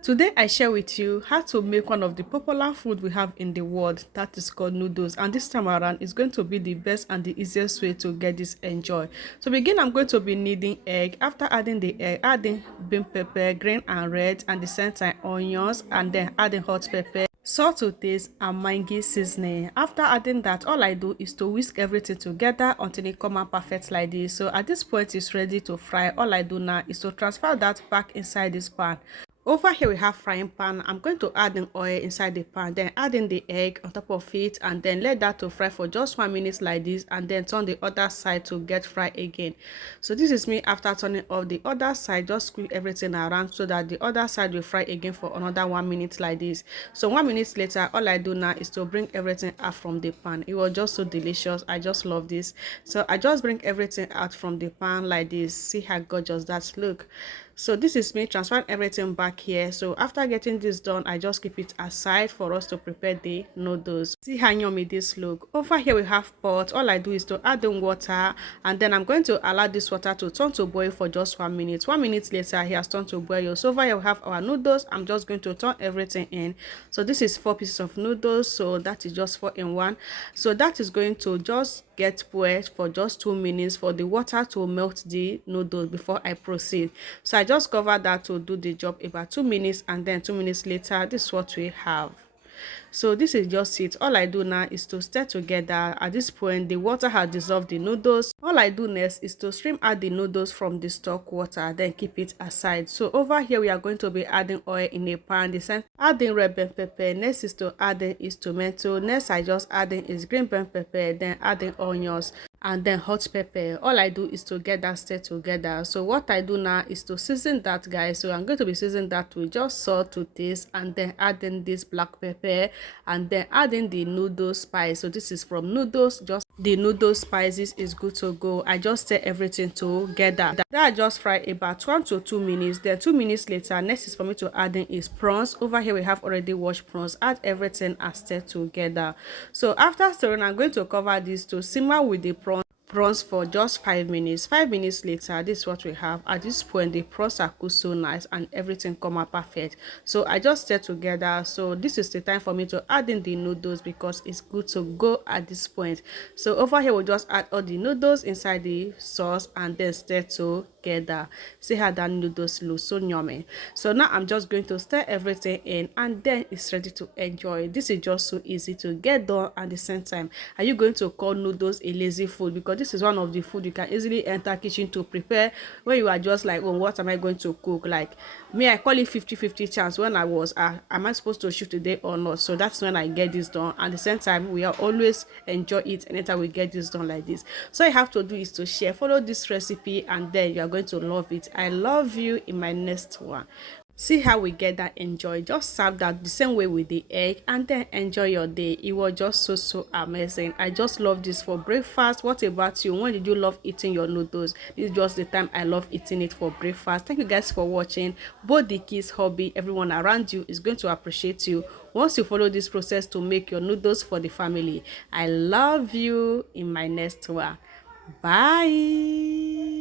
Today I share with you how to make one of the popular food we have in the world, that is called noodles, and this time around is going to be the best and the easiest way to get this enjoy. So begin, I'm going to be needing egg. After adding the egg, adding green pepper, green and red, and the center onions, and then adding hot pepper, salt to taste, and Maggi seasoning. After adding that, all I do is to whisk everything together until it come out perfect like this. So at this point it's ready to fry. All I do now is to transfer that back inside this pan. Over here we have frying pan. I'm going to add in oil inside the pan, then add in the egg on top of it, and then let that to fry for just 1 minute like this, and then turn the other side to get fried again. So this is me after turning off the other side. Just squeeze everything around so that the other side will fry again for another 1 minute like this. So 1 minute later, all I do now is to bring everything out from the pan. It was just so delicious. I just love this. So I just bring everything out from the pan like this. See how gorgeous that look. So this is me transferring everything back here. So after getting this done, I just keep it aside for us to prepare the noodles. See how yummy this look. Over here we have pot. All I do is to add in water, and then I'm going to allow this water to turn to boil for just 1 minute. 1 minute later, he has turned to boil. So over here we have our noodles. I'm just going to turn everything in. So this is 4 pieces of noodles, so that is just 4 in 1. So that is going to just get boiled for just 2 minutes for the water to melt the noodles before I proceed. So I just cover that to do the job about 2 minutes, and then 2 minutes later, this is what we have. So this is just it. All I do now is to stir together. At this point the water has dissolved the noodles. All I do next is to stream out the noodles from the stock water, then keep it aside. So over here we are going to be adding oil in a pan. Adding red bell pepper. Next is to adding is tomato. Next I just adding is green bell pepper, then adding onions, and then hot pepper. All I do is to get that stir together. So what I do now is to season that, guys. So I'm going to be seasoning that with just salt to taste, and then adding this black pepper, and then adding the noodle spice. So this is from noodles. Just the noodle spices is good to go. I just stir everything together. That just fry about 1 to 2 minutes. Then 2 minutes later, next is for me to add in is prawns. Over here we have already washed prawns. Add everything and stir together. So after stirring, I'm going to cover this to simmer with the prawns for just 5 minutes. 5 minutes later, this is what we have. At this point the prawns are cooked so nice and everything come out perfect. So I just stir together. So this is the time for me to add in the noodles because it's good to go at this point. So over here we'll just add all the noodles inside the sauce and then stir together. See how that noodles look so yummy. So now I'm just going to stir everything in, and then it's ready to enjoy. This is just so easy to get done. At the same time, are you going to call noodles a lazy food? Because this is one of the food you can easily enter kitchen to prepare when you are just like, oh, what am I going to cook? Like me, I call it 50-50 chance. When I was am I supposed to shoot today or not? So that's when I get this done. At the same time, we are always enjoy it anytime we get this done like this. So all you have to do is to share, follow this recipe, and then you are going to love it. I love you in my next one. See how we get that enjoy. Just serve that the same way with the egg, and then enjoy your day. It was just so amazing. I just love this for breakfast. What about you? When did you love eating your noodles? This is just the time I love eating it for breakfast. Thank you guys for watching. Both the kids, hobby, everyone around you is going to appreciate you once you follow this process to make your noodles for the family. I love you in my next one. Bye.